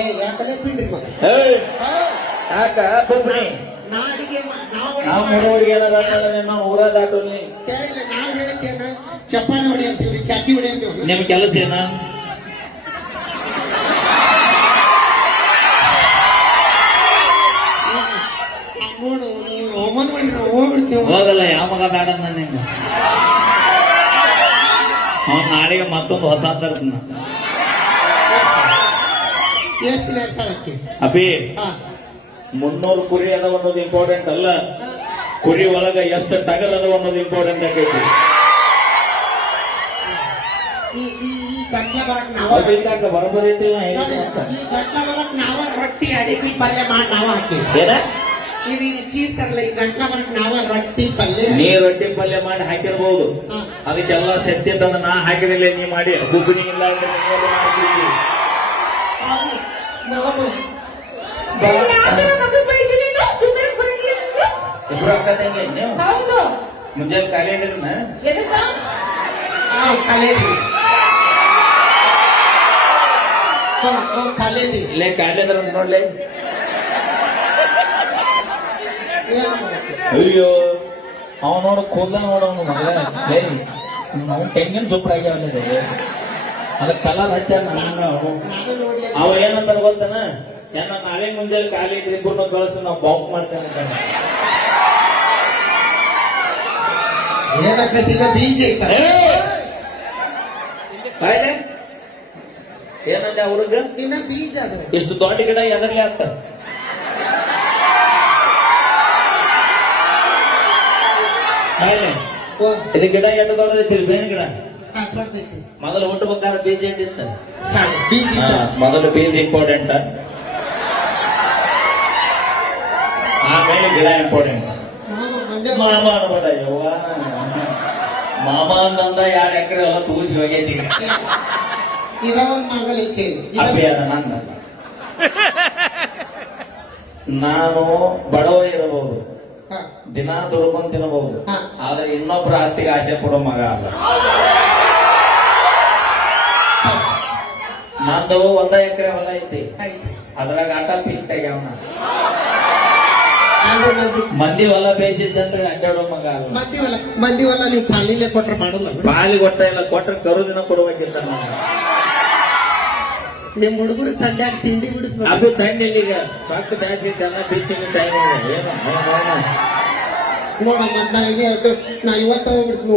ಏ ಯಾಕಲೆ ಬಿಡ್ರಿ ಮಗ ಏಯ್ ಹಾ, ಯಾಕ ಬೊಬ್ರಿ ನಾ ಅಡಿಗೆ ನಾವು ನಾವು ಮೂರುವರೆಗೆ ಏನಾರ ನಾವು ಊರ ದಾಟೋಲಿ ಕೇಳಿಲ್ಲ ನಾವ್ ಹೇಳಿದ್ದೇನ? ಚಪ್ಪಾಳೆ ಹೊಡಿ ಅಂತೀವ್ರಿ ಕ್ಯಾಕಿ ಹೊಡಿ ಅಂತೀವ್ರಿ? ನಿಮ್ ಕೆಲಸ ಏನ? ಹೋಗಲ್ಲ ಯಾವ ಮಗ ಬೇಡ ನಾನು ನಾಳೆಗೆ ಮತ್ತೊಂದು ಹೊಸ ತರ್ತೀನಿ ಎಷ್ಟು ಇರ್ತಾಳಕ್ಕೆ ಅಪಿ ಮುನ್ನೂರು ಕುರಿ ಅದ ಅನ್ನೋದು ಇಂಪಾರ್ಟೆಂಟ್ ಅಲ್ಲ? ಕುರಿ ಒಳಗ ಎಷ್ಟು ಟಗರ್ ಅದ ಅನ್ನೋದು ಇಂಪಾರ್ಟೆಂಟ್ ಆಗೈತಿ. ಈ ಈ ಗಂಟ್ಲ ಬರಕ್ ನಾವ ಅದಕ್ಕಾಗ ಬರಬರೈತಿಲ್ಲ ಈ ಗಂಟ್ಲ ಬರಕ್ ನಾವ ರೊಟ್ಟಿ ಅಡಿಗೆ ಪಲ್ಯ ಮಾಡಿ ನಾವ ಹಾಕಿವಿ. ಏನ? ಇದು ಇದು ಚೀರ್ತಲ್ಲ ಈ ಗಂಟ್ಲ ಬರಕ್ ನಾವ ರೊಟ್ಟಿ ಪಲ್ಯ ನೀ ರೊಟ್ಟಿ ಪಲ್ಯ ಮಾಡಿ ಹಾಕಿರ್ಬೋದು. ಹಾ. ಅದಕ್ಕೆಲ್ಲ ಸತ್ಯ ತಂದ ನಾ ಹಾಕಿರಲಿಲ್ಲ ನೀ ಮಾಡಿ ಗುಬ್ಬಿನಿ ಇಲ್ಲ ಅಂದ್ರೆ ಬರ್ಲಿ ಇಬ್ರು ಅಕ್ಕ ತಂಗಿ ನೀವು ಹೌದು. ಮುಂಜಾನೆ ಖಾಲಿ ಇಲ್ಲೇ ಖಾಲಿ ಅದ್ರ ನೋಡ್ಲಿ? ಅಯ್ಯೋ ಅವ ನೋಡ ಕೂದ ನೋಡವನು ಮಗ ಲೇ ಅವ್ನು ತೆಂಗಿನ ಸೂಪರ್ ಆಗ್ಯಾವಲ್ಲ ಅದ ಕಲರ್ ಹಚ್ಚಾರ ನಾನು. ಅವ ಏನಂತ ಗೊತ್ತಾನ? ಏನ ನಾವೇ ಮುಂಜಾನೆ ಖಾಲಿ ಇದ್ರೆ ಇಬ್ಬರನ್ನ ಕಳಿಸಿ ನಾವು ಬಾಂಕ್ ಮಾಡ್ತೇನೆ ಅಂತ ಏನಾಗತ್ತೆ ಈಗ ಬೀಜ? ಏನಂದ ಹುಡುಗ? ಇನ್ನ ಬೀಜ ಎಷ್ಟು ಇಷ್ಟು ದೊಡ್ಡ ಗಿಡ ಎದರ್ಲಿ? ಓ, ಇದು ಗಿಡ ಎಷ್ಟು ದೊಡ್ಡದೈತಿ ಬೇನ್ ಗಿಡ? ಬರ್ತೈತಿ. ಮೊದಲು ಹುಟ್ಟಬೇಕಾದ್ರೆ ಬೀಜ ಇಟ್ಟಿತ್ತ ಸಾಕು, ಬೀಜ ಹಾ. ಮೊದಲು ಬೀಜ ಇಂಪಾರ್ಟೆಂಟ್ ಆಮೇಲೆ ಗಿಡ ಇಂಪಾರ್ಟೆಂಟ್ ಮಾಮ ಅನ್ಬೇಡ ಯವ್ವ ಮಾಮ ಅಂದಂದ ಎರಡು ಎಕರೆ ಎಲ್ಲ ತೂಸಿ ಹೋಗೈತಿ. ಇದ ಒಂದ್ ಮಗಳ ಇಚ್ಛೆ ಇದೆ. ಇದ- ಅಪ್ಪಿ ನನ್ನ ನಾನು ಬಡವ ಇರಬಹುದು ಹಾ, ದಿನ ದುಡ್ಕೊಂಡ್ ತಿನ್ನಬಹುದು ಹಾ. ಆದ್ರೆ ಇನ್ನೊಬ್ರ ಆಸ್ತಿಗೆ ಆಸೆ ಪಡೋ ಮಗ ಅಲ್ಲ ನಂದು ಒಂದ ಎಕರೆ ಹೊಲ ಐತಿ. ಅದ್ರಾಗ ಆಟ ಪಿಕ್ ತೆಗ್ಯಾವನ ಮಂದಿ ಹೊಲ ಬೇಯಿಸಿದ್ದಂದ್ರೆ ಅಡ್ಡಾಡೋ ಮಗ ಮಂದಿ ಹೊಲ ಮಂದಿ ಹೊಲ ನೀವು ಪಾಲಿಲೆ ಕೊಟ್ರೆ ಮಾಡಲ್ಲ ಬಾಲಿ ಕೊಟ್ಟ ಇಲ್ಲ ಕೊಟ್ರೆ ಕರು ದಿನ ಕೊಡುವಾಗಿಲ್ಲ ನಾನು ನಿಮ್ ಹುಡುಗರು ತಂಡ್ಯಾಗ ತಿಂಡಿ ಬಿಡಿಸ್ಬೇಕು. ಅದು ತಂಡಿ ಈಗ. ಸಾಕು ಬ್ಯಾಸಿ ಜನ ಬೀಚಿನ ಟೈಮ್ ಏನು ನೋಡಮ್ಮ ನಾ ಇವತ್ತ ಹೋಗ್ಬಿಟ್ಟು